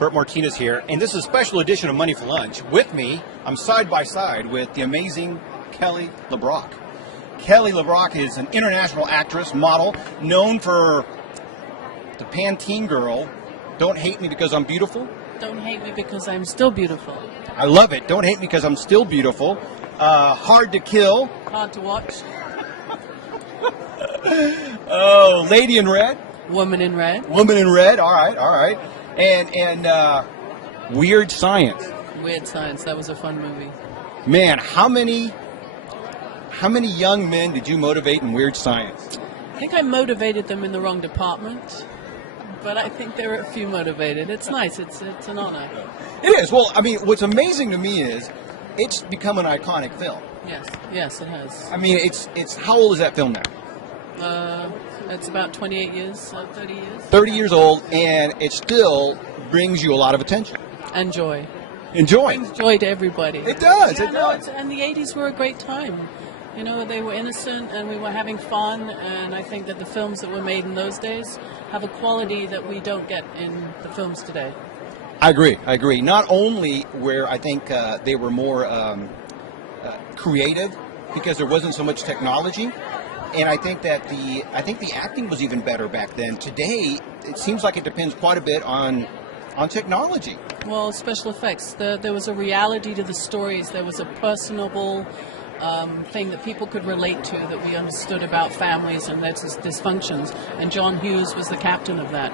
Bert Martinez here, and this is a special edition of Money for Lunch. With me, I'm side by side with the amazing Kelly LeBrock. Kelly LeBrock is an international actress, model, known for the Pantene girl, Don't Hate Me Because I'm Beautiful. Don't hate me because I'm still beautiful. I love it. Don't hate me because I'm still beautiful. Hard to Kill. Hard to watch. Oh, Lady in Red. Woman in Red. Woman in Red. All right. And Weird Science. Weird Science. That was a fun movie. Man, how many young men did you motivate in Weird Science? I think I motivated them in the wrong department, but I think there were a few motivated. It's nice. It's an honor. It is. Well, I mean, what's amazing to me is it's become an iconic film. Yes, it has. I mean, it's how old is that film now? It's about 28 years, 30 years. 30 years old, and it still brings you a lot of attention. And joy. Enjoy. It brings joy to everybody. It does. Yeah, it does. And the 80s were a great time. You know, they were innocent and we were having fun, and I think that the films that were made in those days have a quality that we don't get in the films today. I agree. Not only where I think they were more creative because there wasn't so much technology, and I think that the acting was even better back then. Today, it seems like it depends quite a bit on technology. Well, special effects. There was a reality to the stories. There was a personable thing that people could relate to, that we understood about families and their dysfunctions. And John Hughes was the captain of that.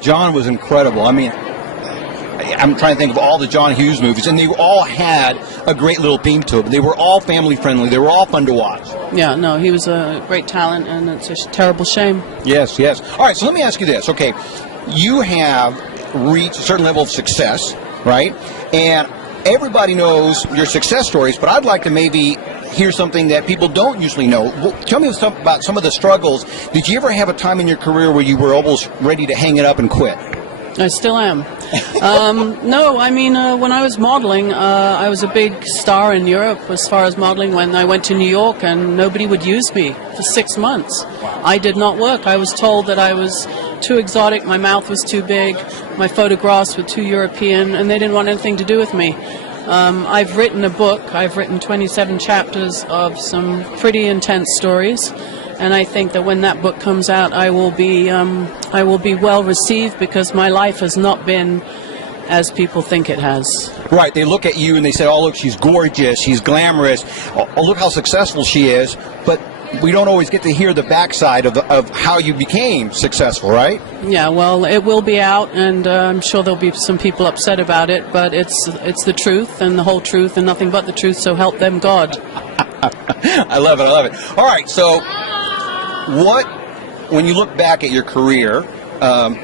John was incredible. I mean, I'm trying to think of all the John Hughes movies, and they all had a great little theme to them. They were all family friendly. They were all fun to watch. Yeah, no, he was a great talent, and it's a terrible shame. Yes. All right, so let me ask you this. Okay, you have reached a certain level of success, right? And everybody knows your success stories, but I'd like to maybe hear something that people don't usually know. Well, tell me about some of the struggles. Did you ever have a time in your career where you were almost ready to hang it up and quit? I still am. No, I mean, when I was modeling, I was a big star in Europe as far as modeling. When I went to New York, and nobody would use me for 6 months. I did not work. I was told that I was too exotic, my mouth was too big, my photographs were too European, and they didn't want anything to do with me. I've written a book. I've written 27 chapters of some pretty intense stories. And I think that when that book comes out, I will be well received, because my life has not been as people think it has. Right. They look at you and they say, "Oh, look, she's gorgeous, she's glamorous. Oh, look how successful she is." But we don't always get to hear the backside of how you became successful, right? Yeah. Well, it will be out, and I'm sure there'll be some people upset about it. But it's the truth and the whole truth and nothing but the truth. So help them God. I love it. All right. So, when you look back at your career, that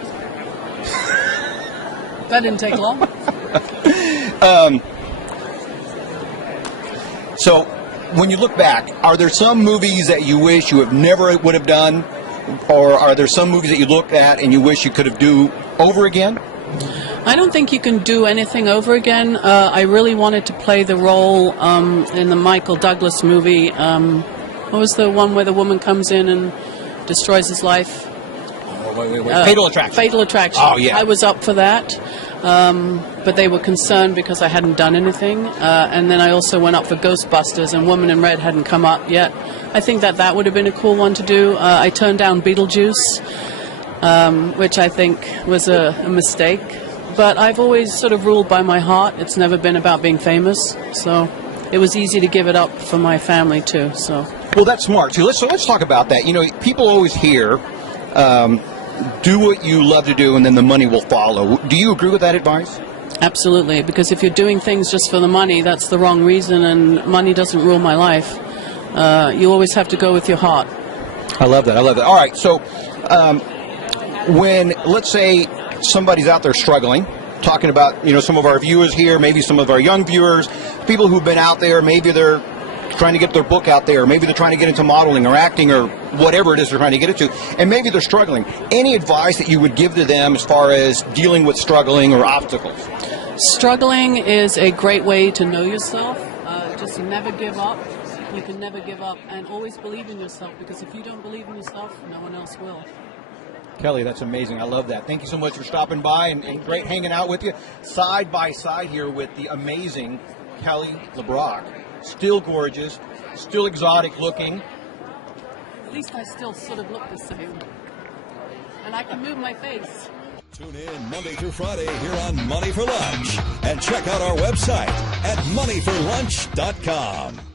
didn't take long. So, when you look back, are there some movies that you wish you never would have done, or are there some movies that you look at and you wish you could have do over again? I don't think you can do anything over again. I really wanted to play the role in the Michael Douglas movie. What was the one where the woman comes in and destroys his life? Wait. Fatal Attraction. Fatal Attraction. Oh, yeah. I was up for that, but they were concerned because I hadn't done anything. And then I also went up for Ghostbusters, and Woman in Red hadn't come up yet. I think that would have been a cool one to do. I turned down Beetlejuice, which I think was a mistake. But I've always sort of ruled by my heart. It's never been about being famous. So it was easy to give it up for my family, too. So. Well, that's smart, too. Let's talk about that. You know, people always hear, do what you love to do, and then the money will follow. Do you agree with that advice? Absolutely, because if you're doing things just for the money, that's the wrong reason, and money doesn't rule my life. You always have to go with your heart. I love that. All right, so when, let's say, somebody's out there struggling, talking about, some of our viewers here, maybe some of our young viewers, people who've been out there, maybe they're trying to get their book out there, maybe they're trying to get into modeling or acting or whatever it is they're trying to get into, and maybe they're struggling. Any advice that you would give to them as far as dealing with struggling or obstacles? Struggling is a great way to know yourself. Just never give up. You can never give up, and always believe in yourself, because if you don't believe in yourself, no one else will. Kelly, that's amazing. I love that. Thank you so much for stopping by and great hanging out with you. Side by side here with the amazing Kelly LeBrock. Still gorgeous, still exotic looking. At least I still sort of look the same. And I can move my face. Tune in Monday through Friday here on Money for Lunch. And check out our website at moneyforlunch.com.